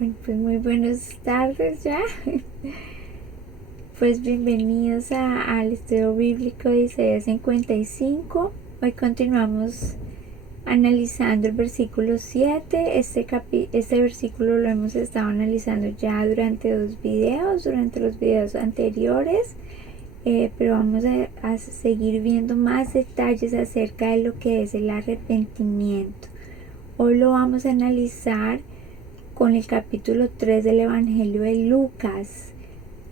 Bueno, pues muy buenas tardes ya. Pues bienvenidos al estudio bíblico de Isaías 55. Hoy continuamos analizando el versículo 7. Este versículo lo hemos estado analizando ya durante durante los videos anteriores. Pero vamos a seguir viendo más detalles acerca de lo que es el arrepentimiento. Hoy lo vamos a analizar con el capítulo 3 del Evangelio de Lucas,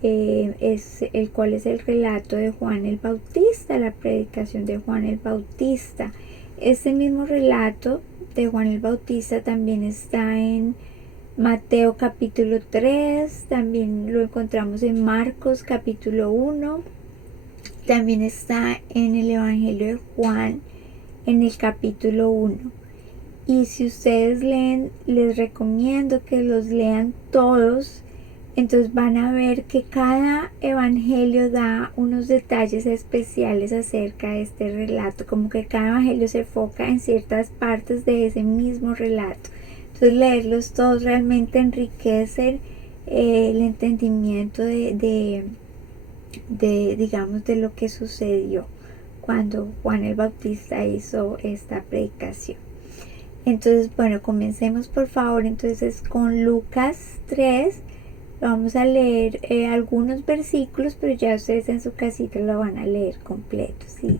el cual es el relato de Juan el Bautista, la predicación de Juan el Bautista. Este mismo relato de Juan el Bautista también está en Mateo capítulo 3, también lo encontramos en Marcos capítulo 1, también está en el Evangelio de Juan en el capítulo 1. Y si ustedes leen, les recomiendo que los lean todos. Entonces van a ver que cada evangelio da unos detalles especiales acerca de este relato, como que cada evangelio se enfoca en ciertas partes de ese mismo relato. Entonces leerlos todos realmente enriquecen el entendimiento digamos, de lo que sucedió cuando Juan el Bautista hizo esta predicación. Entonces, bueno, comencemos por favor entonces con Lucas 3. Vamos a leer algunos versículos, pero ya ustedes en su casita lo van a leer completo, si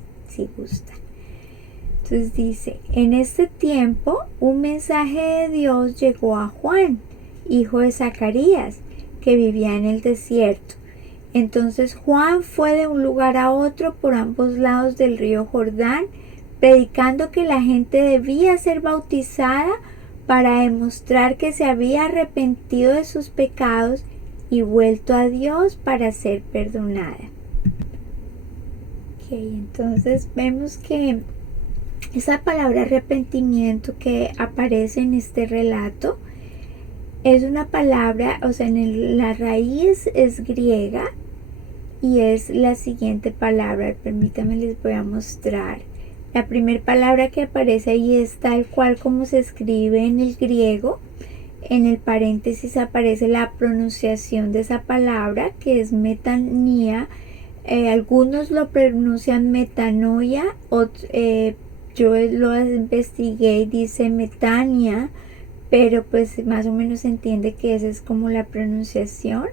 gustan. Entonces dice: en este tiempo un mensaje de Dios llegó a Juan, hijo de Zacarías, que vivía en el desierto. Entonces Juan fue de un lugar a otro por ambos lados del río Jordán, predicando que la gente debía ser bautizada para demostrar que se había arrepentido de sus pecados y vuelto a Dios para ser perdonada. Entonces vemos que esa palabra arrepentimiento que aparece en este relato es una palabra, o sea, la raíz es griega y es la siguiente palabra. Permítanme, les voy a mostrar. La primera palabra que aparece ahí es tal cual como se escribe en el griego. En el paréntesis aparece la pronunciación de esa palabra, que es metanía. Algunos lo pronuncian metanoia, yo lo investigué y dice metania, pero pues más o menos se entiende que esa es como la pronunciación.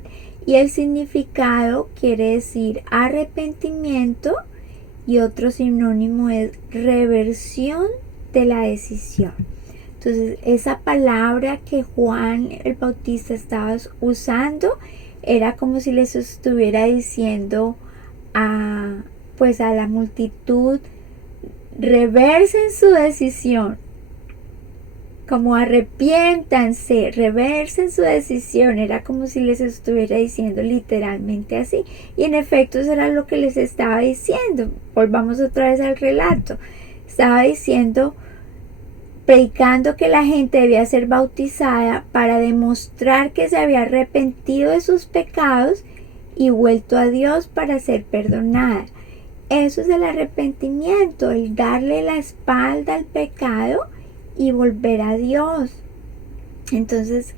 Y el significado quiere decir arrepentimiento, y otro sinónimo es reversión de la decisión. Entonces esa palabra que Juan el Bautista estaba usando era como si les estuviera diciendo a la multitud: reversen su decisión, como arrepiéntanse, reversen su decisión. Era como si les estuviera diciendo literalmente así, y en efecto eso era lo que les estaba diciendo. Volvamos otra vez al relato. Estaba diciendo, predicando que la gente debía ser bautizada para demostrar que se había arrepentido de sus pecados y vuelto a Dios para ser perdonada. Eso es el arrepentimiento, el darle la espalda al pecado y volver a Dios. Entonces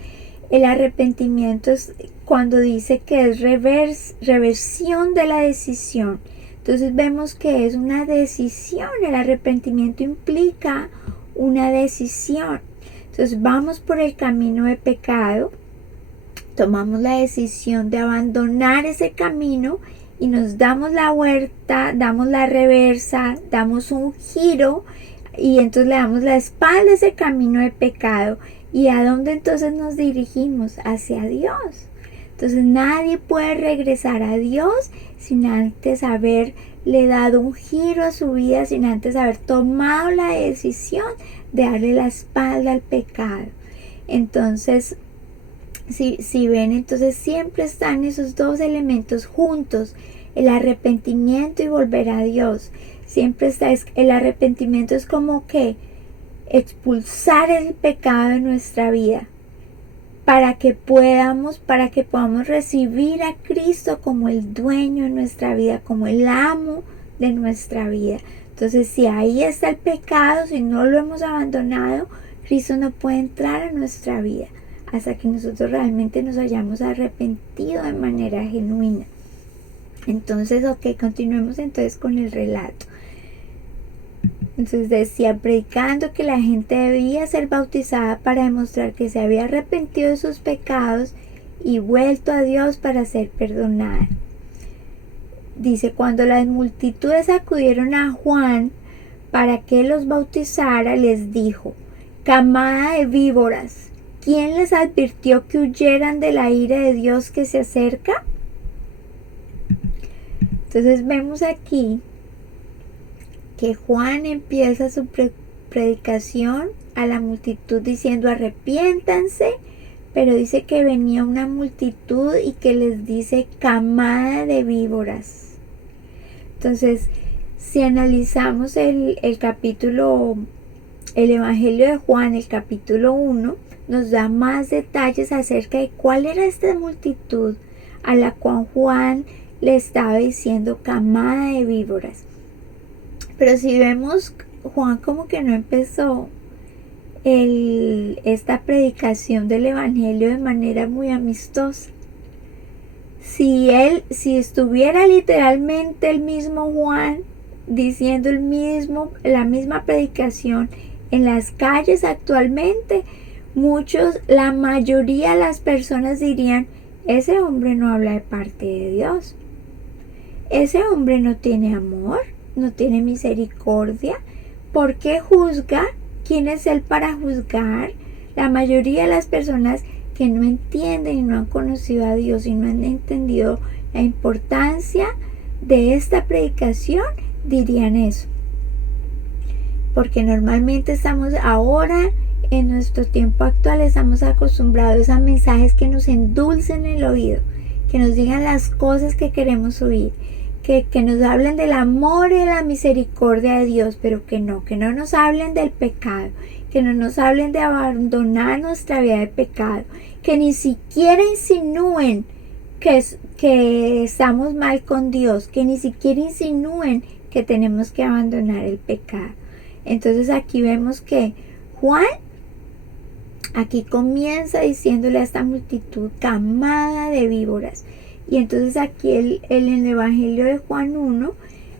el arrepentimiento es cuando dice que es reversión de la decisión. Entonces vemos que es una decisión. El arrepentimiento implica una decisión. Entonces vamos por el camino de pecado, tomamos la decisión de abandonar ese camino y nos damos la vuelta, damos la reversa, damos un giro, y entonces le damos la espalda a ese camino de pecado. ¿Y a dónde entonces nos dirigimos? Hacia Dios. Entonces nadie puede regresar a Dios sin antes haberle dado un giro a su vida, sin antes haber tomado la decisión de darle la espalda al pecado. Entonces, si ven, entonces siempre están esos dos elementos juntos: el arrepentimiento y volver a Dios. Siempre está, el arrepentimiento es como que expulsar el pecado de nuestra vida para que podamos recibir a Cristo como el dueño de nuestra vida, como el amo de nuestra vida. Entonces, si ahí está el pecado, si no lo hemos abandonado, Cristo no puede entrar a nuestra vida. hasta que nosotros realmente nos hayamos arrepentido de manera genuina. Entonces, continuemos entonces con el relato. Entonces decía, predicando que la gente debía ser bautizada para demostrar que se había arrepentido de sus pecados y vuelto a Dios para ser perdonada. Dice, cuando las multitudes acudieron a Juan para que los bautizara, les dijo, camada de víboras, ¿quién les advirtió que huyeran de la ira de Dios que se acerca? Entonces vemos aquí que Juan empieza su predicación a la multitud diciendo arrepiéntanse, pero dice que venía una multitud y que les dice camada de víboras. Entonces, si analizamos el Evangelio de Juan, el capítulo 1, nos da más detalles acerca de cuál era esta multitud a la cual Juan le estaba diciendo camada de víboras. Pero si vemos, Juan como que no empezó esta predicación del Evangelio de manera muy amistosa. Si estuviera literalmente el mismo Juan diciendo la misma predicación en las calles actualmente, la mayoría de las personas dirían, ese hombre no habla de parte de Dios. Ese hombre no tiene amor, no tiene misericordia. ¿Por qué juzga? ¿Quién es él para juzgar? La mayoría de las personas que no entienden y no han conocido a Dios y no han entendido la importancia de esta predicación dirían eso. Porque normalmente estamos ahora, en nuestro tiempo actual, estamos acostumbrados a mensajes que nos endulcen el oído, que nos digan las cosas que queremos oír, que nos hablen del amor y la misericordia de Dios, pero que no nos hablen del pecado, que no nos hablen de abandonar nuestra vida de pecado, que ni siquiera insinúen que estamos mal con Dios, que ni siquiera insinúen que tenemos que abandonar el pecado. Entonces aquí vemos que Juan aquí comienza diciéndole a esta multitud camada de víboras. Y entonces aquí en el Evangelio de Juan 1,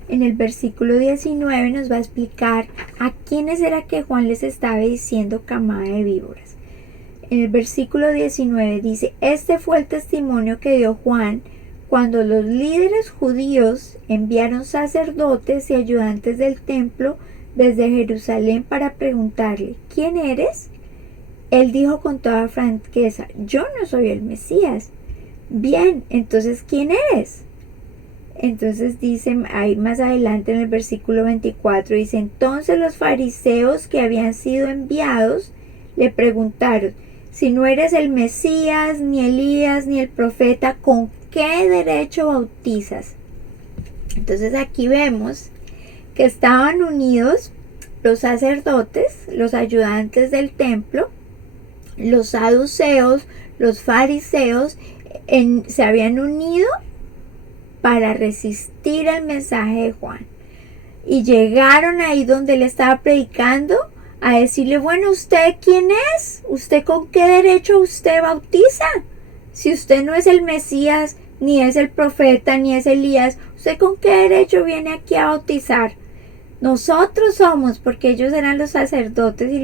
en el versículo 19, nos va a explicar a quiénes era que Juan les estaba diciendo camada de víboras. En el versículo 19 dice, este fue el testimonio que dio Juan cuando los líderes judíos enviaron sacerdotes y ayudantes del templo desde Jerusalén para preguntarle, ¿quién eres? Él dijo con toda franqueza, yo no soy el Mesías. Bien, entonces, ¿quién eres? Entonces dice, ahí más adelante en el versículo 24, dice, entonces los fariseos que habían sido enviados le preguntaron, si no eres el Mesías, ni Elías, ni el profeta, ¿con qué derecho bautizas? Entonces aquí vemos que estaban unidos los sacerdotes, los ayudantes del templo, los saduceos, los fariseos, se habían unido para resistir el mensaje de Juan. Y llegaron ahí donde él estaba predicando a decirle, bueno, ¿usted quién es? ¿Usted con qué derecho usted bautiza? Si usted no es el Mesías, ni es el profeta, ni es Elías, ¿usted con qué derecho viene aquí a bautizar? Nosotros somos, porque ellos eran los sacerdotes y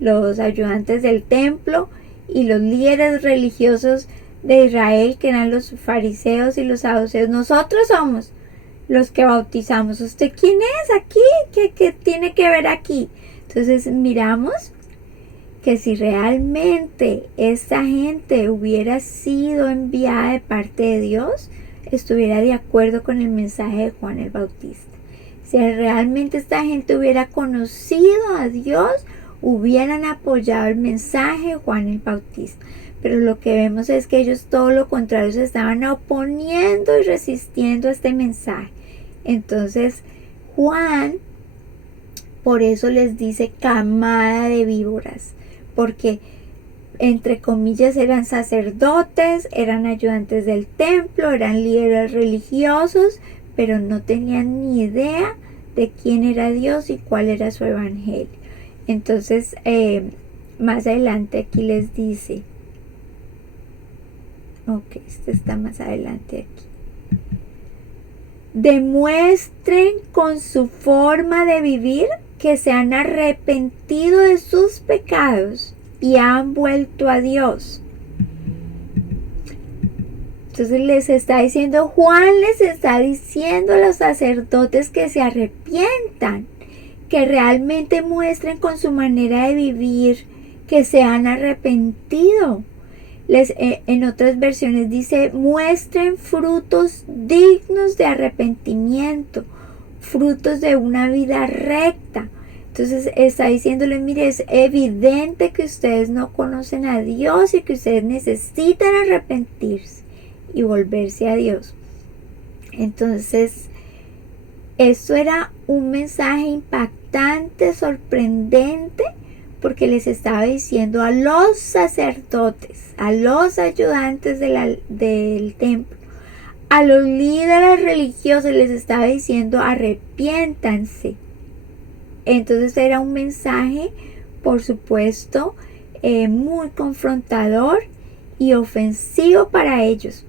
los ayudantes del templo y los líderes religiosos de Israel, que eran los fariseos y los saduceos. Nosotros somos los que bautizamos. ¿Usted quién es aquí? ¿Qué tiene que ver aquí? Entonces miramos que si realmente esta gente hubiera sido enviada de parte de Dios, estuviera de acuerdo con el mensaje de Juan el Bautista. Si realmente esta gente hubiera conocido a Dios, hubieran apoyado el mensaje de Juan el Bautista. Pero lo que vemos es que ellos todo lo contrario, se estaban oponiendo y resistiendo a este mensaje. Entonces Juan por eso les dice camada de víboras, porque entre comillas eran sacerdotes, eran ayudantes del templo, eran líderes religiosos, pero no tenían ni idea de quién era Dios y cuál era su evangelio. Entonces más adelante aquí les dice, Ok, este está más adelante aquí. Demuestren con su forma de vivir que se han arrepentido de sus pecados y han vuelto a Dios. Entonces les está diciendo, Juan les está diciendo a los sacerdotes que se arrepientan, que realmente muestren con su manera de vivir que se han arrepentido. En otras versiones dice, muestren frutos dignos de arrepentimiento, frutos de una vida recta. Entonces está diciéndole, mire, es evidente que ustedes no conocen a Dios y que ustedes necesitan arrepentirse y volverse a Dios. Entonces, esto era un mensaje impactante, sorprendente, porque les estaba diciendo a los sacerdotes, a los ayudantes del templo, a los líderes religiosos, les estaba diciendo arrepiéntanse. Entonces era un mensaje, por supuesto, muy confrontador y ofensivo para ellos.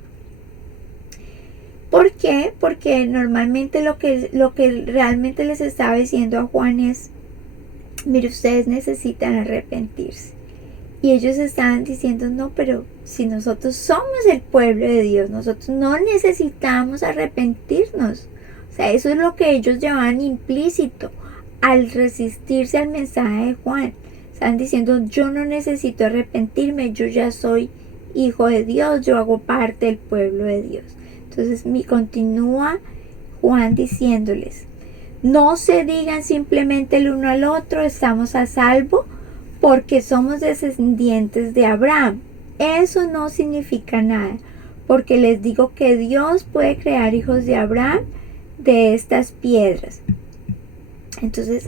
¿Por qué? Porque normalmente lo que realmente les estaba diciendo a Juan es, mire, ustedes necesitan arrepentirse. Y ellos estaban diciendo, no, pero si nosotros somos el pueblo de Dios, nosotros no necesitamos arrepentirnos. O sea, eso es lo que ellos llevaban implícito al resistirse al mensaje de Juan. Estaban diciendo, yo no necesito arrepentirme, yo ya soy hijo de Dios, yo hago parte del pueblo de Dios. Entonces continúa Juan diciéndoles, no se digan simplemente el uno al otro, estamos a salvo porque somos descendientes de Abraham. Eso no significa nada, porque les digo que Dios puede crear hijos de Abraham de estas piedras. Entonces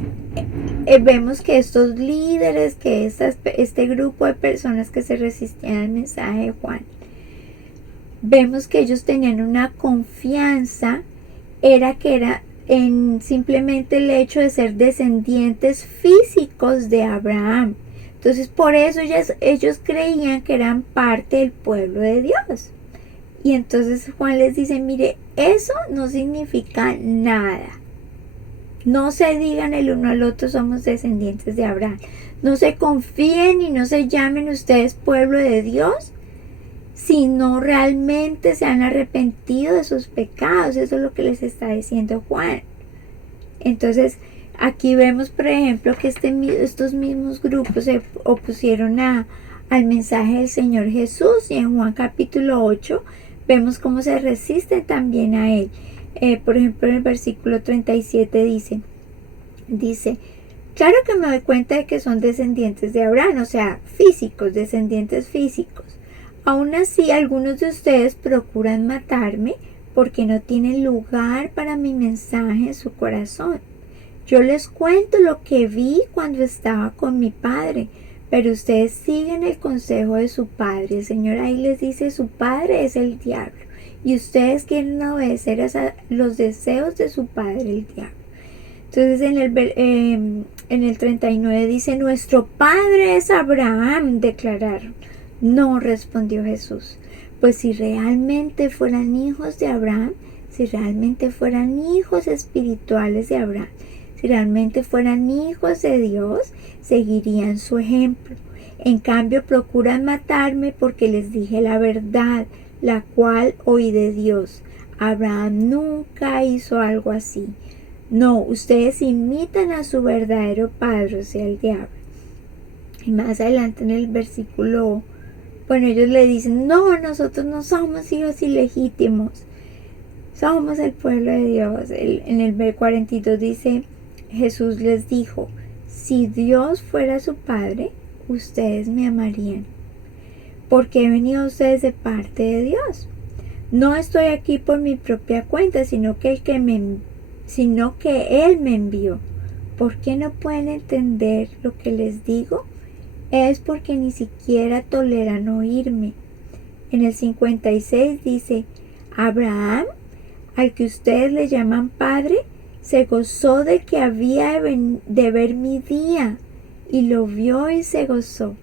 vemos que estos líderes, que este grupo de personas que se resistían al mensaje de Juan, vemos que ellos tenían una confianza, era en simplemente el hecho de ser descendientes físicos de Abraham. Entonces por eso ellos creían que eran parte del pueblo de Dios. Y entonces Juan les dice, mire, eso no significa nada. No se digan el uno al otro somos descendientes de Abraham. No se confíen y no se llamen ustedes pueblo de Dios si no realmente se han arrepentido de sus pecados. Eso es lo que les está diciendo Juan. Entonces aquí vemos, por ejemplo, que estos mismos grupos se opusieron al mensaje del Señor Jesús, y en Juan capítulo 8 vemos cómo se resisten también a él. Por ejemplo, en el versículo 37 dice, claro que me doy cuenta de que son descendientes de Abraham, o sea, físicos, descendientes físicos. Aún así, algunos de ustedes procuran matarme porque no tienen lugar para mi mensaje en su corazón. Yo les cuento lo que vi cuando estaba con mi padre, pero ustedes siguen el consejo de su padre. El Señor ahí les dice, su padre es el diablo. Y ustedes quieren obedecer a los deseos de su padre, el diablo. Entonces en el 39 dice, nuestro padre es Abraham, declararon. No, respondió Jesús, pues si realmente fueran hijos de Abraham, si realmente fueran hijos espirituales de Abraham, si realmente fueran hijos de Dios, seguirían su ejemplo. En cambio, procuran matarme porque les dije la verdad, la cual oí de Dios. Abraham nunca hizo algo así. No, ustedes imitan a su verdadero padre, o sea, el diablo. Y más adelante en el versículo, bueno, ellos le dicen, no, nosotros no somos hijos ilegítimos, somos el pueblo de Dios. En el 42 dice, Jesús les dijo, si Dios fuera su padre, ustedes me amarían, porque he venido a ustedes de parte de Dios. No estoy aquí por mi propia cuenta, sino que Él me envió. ¿Por qué no pueden entender lo que les digo? Es porque ni siquiera toleran oírme. En el 56 dice, Abraham, al que ustedes le llaman padre, se gozó de que había de ver mi día, y lo vio y se gozó.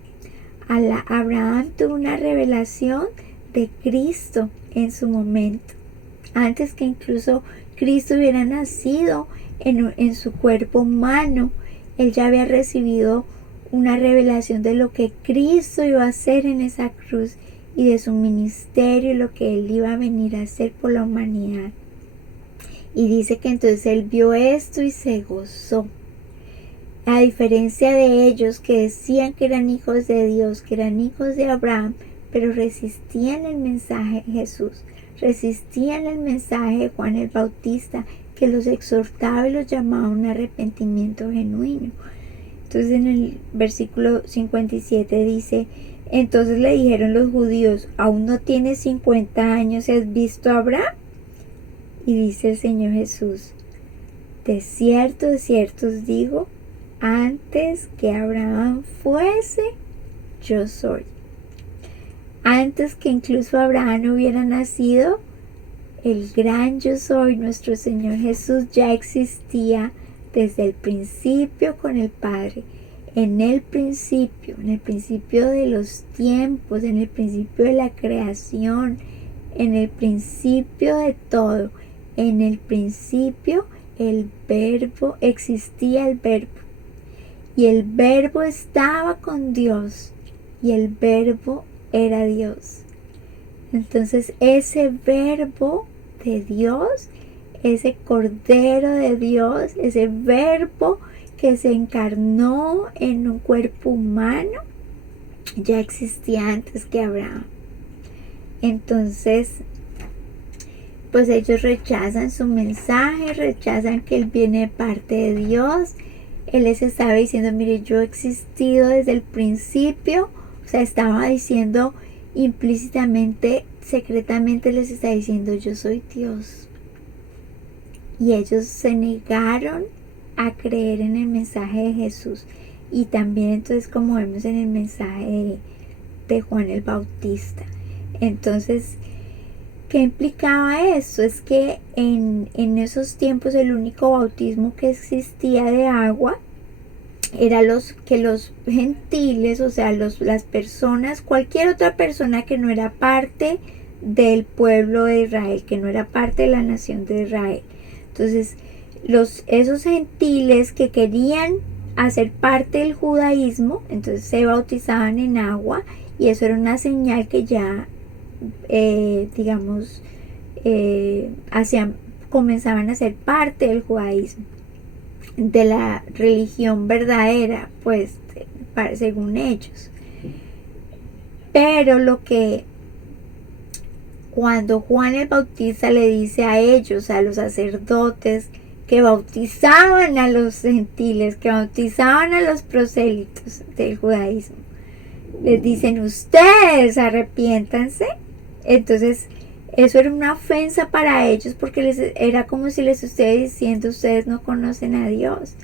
Abraham tuvo una revelación de Cristo en su momento. Antes que incluso Cristo hubiera nacido en su cuerpo humano, Él ya había recibido una revelación de lo que Cristo iba a hacer en esa cruz y de su ministerio y lo que Él iba a venir a hacer por la humanidad. Y dice que entonces Él vio esto y se gozó. A diferencia de ellos que decían que eran hijos de Dios, que eran hijos de Abraham, pero resistían el mensaje de Jesús, resistían el mensaje de Juan el Bautista, que los exhortaba y los llamaba a un arrepentimiento genuino. Entonces en el versículo 57 dice: entonces le dijeron los judíos: ¿aún no tienes 50 años y has visto a Abraham? Y dice el Señor Jesús: de cierto os digo, antes que Abraham fuese, yo soy. Antes que incluso Abraham hubiera nacido, el gran yo soy, nuestro Señor Jesús, ya existía desde el principio con el Padre. En el principio de los tiempos, en el principio de la creación, en el principio de todo, en el principio el verbo, existía el verbo. Y el verbo estaba con Dios y el verbo era Dios. Entonces ese verbo de Dios, ese Cordero de Dios, ese verbo que se encarnó en un cuerpo humano, ya existía antes que Abraham. Entonces, pues ellos rechazan su mensaje, rechazan que Él viene de parte de Dios. Él les estaba diciendo: mire, yo he existido desde el principio. O sea, estaba diciendo implícitamente, secretamente les está diciendo: yo soy Dios. Y ellos se negaron a creer en el mensaje de Jesús. Y también entonces, como vemos en el mensaje de Juan el Bautista. Entonces, ¿qué implicaba esto? Es que en esos tiempos el único bautismo que existía de agua era que los gentiles, o sea, las personas, cualquier otra persona que no era parte del pueblo de Israel, que no era parte de la nación de Israel. Entonces, esos gentiles que querían hacer parte del judaísmo, entonces se bautizaban en agua, y eso era una señal que ya comenzaban a ser parte del judaísmo, de la religión verdadera, pues según ellos. Pero cuando Juan el Bautista le dice a ellos, a los sacerdotes que bautizaban a los gentiles, que bautizaban a los prosélitos del judaísmo, les dicen: ustedes arrepiéntanse. Entonces eso era una ofensa para ellos, porque era como si les estuviera diciendo: ustedes no conocen a Dios.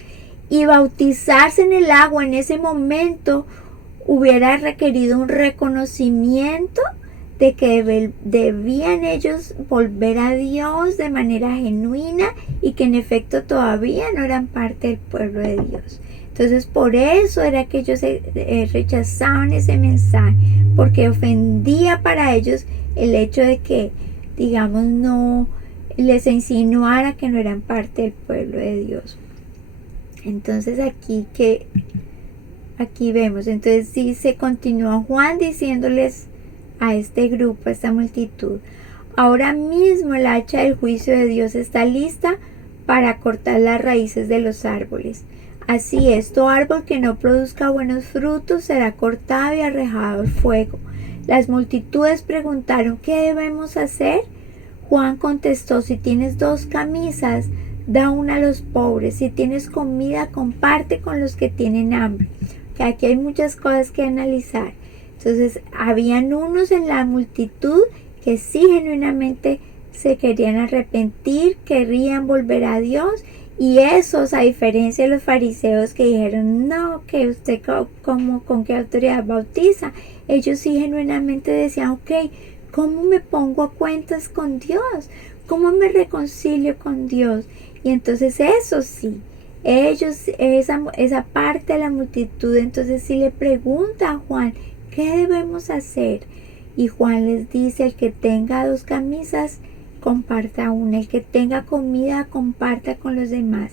Y bautizarse en el agua en ese momento hubiera requerido un reconocimiento de que debían ellos volver a Dios de manera genuina, y que en efecto todavía no eran parte del pueblo de Dios. Entonces por eso era que ellos rechazaban ese mensaje, porque ofendía para ellos el hecho de que, digamos, no les insinuara que no eran parte del pueblo de Dios. Entonces aquí vemos, entonces dice, continúa Juan diciéndoles a este grupo, a esta multitud: ahora mismo el hacha del juicio de Dios está lista para cortar las raíces de los árboles. Así es, todo árbol que no produzca buenos frutos será cortado y arrojado al fuego. Las multitudes preguntaron: ¿qué debemos hacer? Juan contestó: si tienes 2 camisas, da una a los pobres. Si tienes comida, comparte con los que tienen hambre. Que aquí hay muchas cosas que analizar. Entonces, habían unos en la multitud que sí genuinamente se querían arrepentir, querían volver a Dios, y esos, a diferencia de los fariseos que dijeron: no, que usted con qué autoridad bautiza, ellos sí genuinamente decían: ok, ¿cómo me pongo a cuentas con Dios? ¿Cómo me reconcilio con Dios? Y entonces eso sí, ellos, esa parte de la multitud, entonces sí le pregunta a Juan: ¿qué debemos hacer? Y Juan les dice, el que tenga 2 camisas, comparta una. El que tenga comida, comparta con los demás.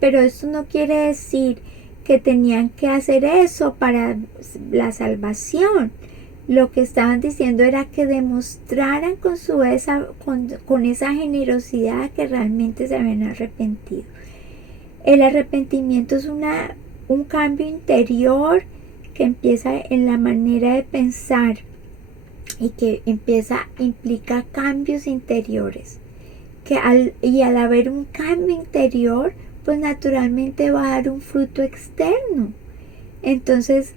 Pero esto no quiere decir que tenían que hacer eso para la salvación. Lo que estaban diciendo era que demostraran con esa generosidad que realmente se habían arrepentido. El arrepentimiento es un cambio interior que empieza en la manera de pensar y que implica cambios interiores. Y al haber un cambio interior, pues naturalmente va a dar un fruto externo. Entonces,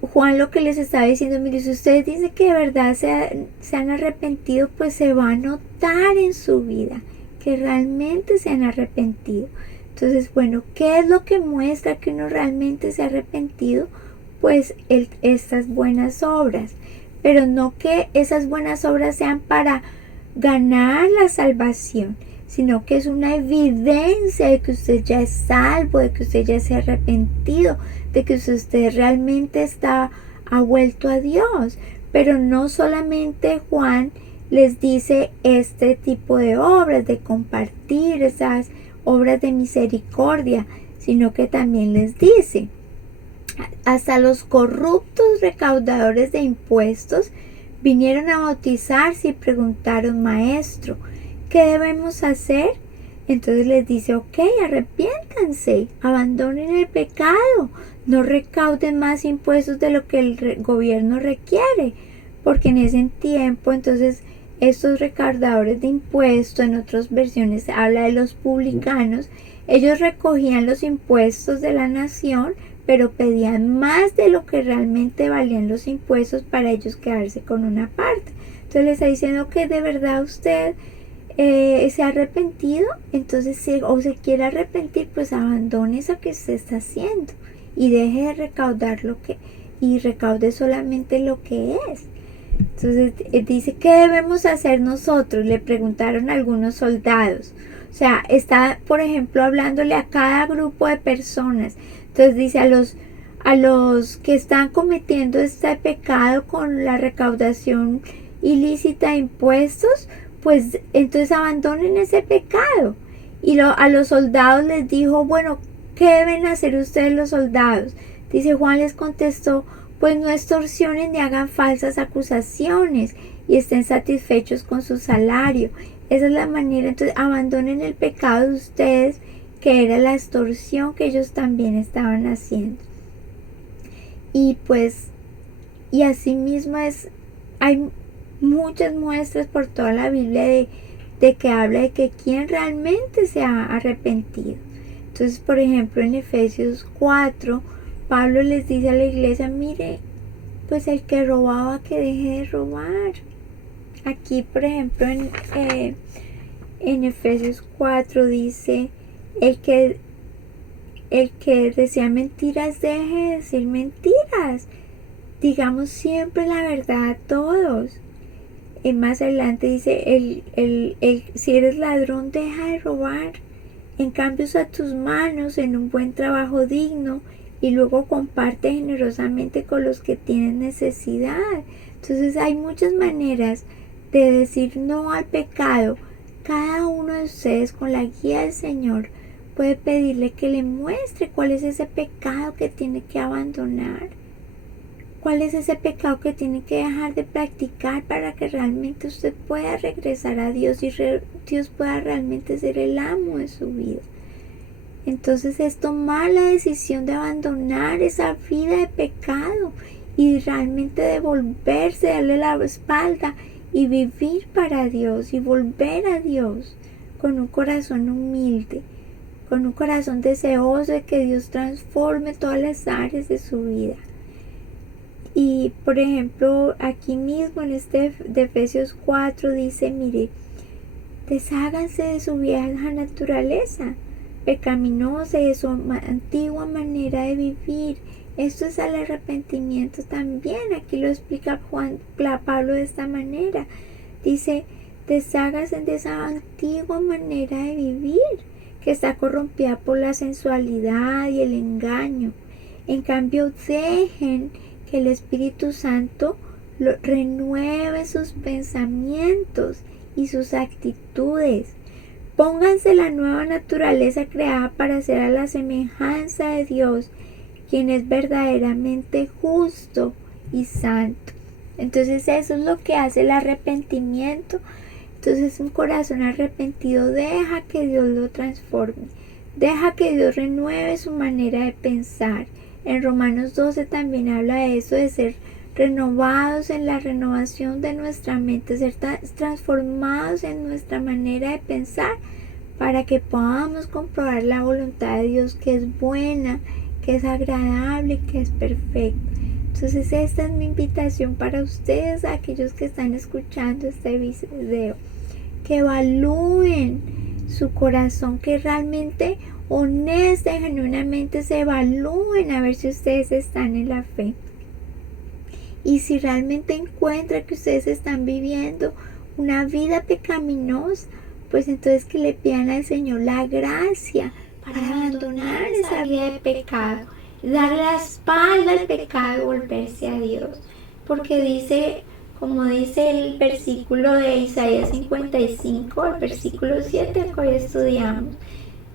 Juan lo que les estaba diciendo, mire, si ustedes dicen que de verdad se han arrepentido, pues se va a notar en su vida que realmente se han arrepentido. Entonces, bueno, ¿qué es lo que muestra que uno realmente se ha arrepentido? Pues estas buenas obras. Pero no que esas buenas obras sean para ganar la salvación, sino que es una evidencia de que usted ya es salvo, de que usted ya se ha arrepentido, de que usted realmente ha vuelto a Dios. Pero no solamente Juan les dice este tipo de obras, de compartir esas obras de misericordia, sino que también les dice, hasta los corruptos recaudadores de impuestos vinieron a bautizarse y preguntaron, maestro, ¿qué debemos hacer? Entonces les dice, ok, arrepiéntanse, abandonen el pecado, no recauden más impuestos de lo que el gobierno requiere, porque en ese tiempo entonces estos recaudadores de impuestos, en otras versiones habla de los publicanos, ellos recogían los impuestos de la nación, pero pedían más de lo que realmente valían los impuestos para ellos quedarse con una parte. Entonces les está diciendo que de verdad usted se ha arrepentido, entonces o se quiere arrepentir, pues abandone eso que usted está haciendo y deje de recaudar y recaude solamente lo que es. Entonces dice, ¿qué debemos hacer nosotros? Le preguntaron algunos soldados. O sea, está, por ejemplo, hablándole a cada grupo de personas. Entonces dice a los que están cometiendo este pecado con la recaudación ilícita de impuestos, pues entonces abandonen ese pecado. Y a los soldados les dijo, bueno, ¿qué deben hacer ustedes los soldados? Dice, Juan les contestó, pues no extorsionen ni hagan falsas acusaciones y estén satisfechos con su salario. Esa es la manera, entonces abandonen el pecado de ustedes, que era la extorsión que ellos también estaban haciendo. Y pues, y asimismo hay muchas muestras por toda la Biblia de que habla de que quien realmente se ha arrepentido. Entonces, por ejemplo, en Efesios 4, Pablo les dice a la iglesia, mire, pues el que robaba que deje de robar. Aquí, por ejemplo, en Efesios 4 dice, el que decía mentiras, deje de decir mentiras. Digamos siempre la verdad a todos. Y más adelante dice, si eres ladrón, deja de robar. En cambio, usa tus manos en un buen trabajo digno y luego comparte generosamente con los que tienen necesidad. Entonces hay muchas maneras de decir no al pecado. Cada uno de ustedes, con la guía del Señor, puede pedirle que le muestre cuál es ese pecado que tiene que abandonar, cuál es ese pecado que tiene que dejar de practicar para que realmente usted pueda regresar a Dios y Dios pueda realmente ser el amo de su vida. Entonces es tomar la decisión de abandonar esa vida de pecado y realmente devolverse, darle la espalda y vivir para Dios y volver a Dios con un corazón humilde, con un corazón deseoso de que Dios transforme todas las áreas de su vida. Y por ejemplo, aquí mismo en de Efesios 4 dice, mire, desháganse de su vieja naturaleza pecaminosa y de su antigua manera de vivir. Esto es al arrepentimiento también. Aquí lo explica Pablo de esta manera. Dice, desháganse de esa antigua manera de vivir que está corrompida por la sensualidad y el engaño. En cambio, dejen que el Espíritu Santo renueve sus pensamientos y sus actitudes. Pónganse la nueva naturaleza creada para ser a la semejanza de Dios, quien es verdaderamente justo y santo. Entonces eso es lo que hace el arrepentimiento. Entonces un corazón arrepentido deja que Dios lo transforme, deja que Dios renueve su manera de pensar. En Romanos 12 también habla de eso, de ser renovados en la renovación de nuestra mente, ser transformados en nuestra manera de pensar para que podamos comprobar la voluntad de Dios, que es buena, que es agradable, que es perfecta. Entonces esta es mi invitación para ustedes, aquellos que están escuchando este video, que evalúen su corazón, que realmente honesta y genuinamente se evalúen a ver si ustedes están en la fe. Y si realmente encuentran que ustedes están viviendo una vida pecaminosa, pues entonces que le pidan al Señor la gracia para abandonar esa vida de pecado, dar la espalda al pecado, volverse a Dios. Porque dice, como dice el versículo de Isaías 55, el versículo 7 que hoy estudiamos,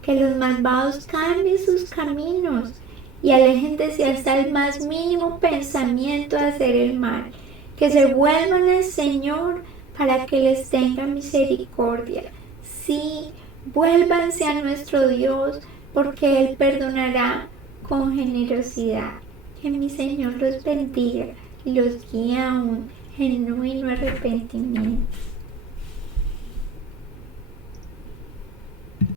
que los malvados cambien sus caminos y aléjense hasta el más mínimo pensamiento de hacer el mal, que se vuelvan al Señor para que les tenga misericordia. Sí, vuélvanse a nuestro Dios, porque Él perdonará con generosidad. Que mi Señor los bendiga y los guíe a un genuino arrepentimiento.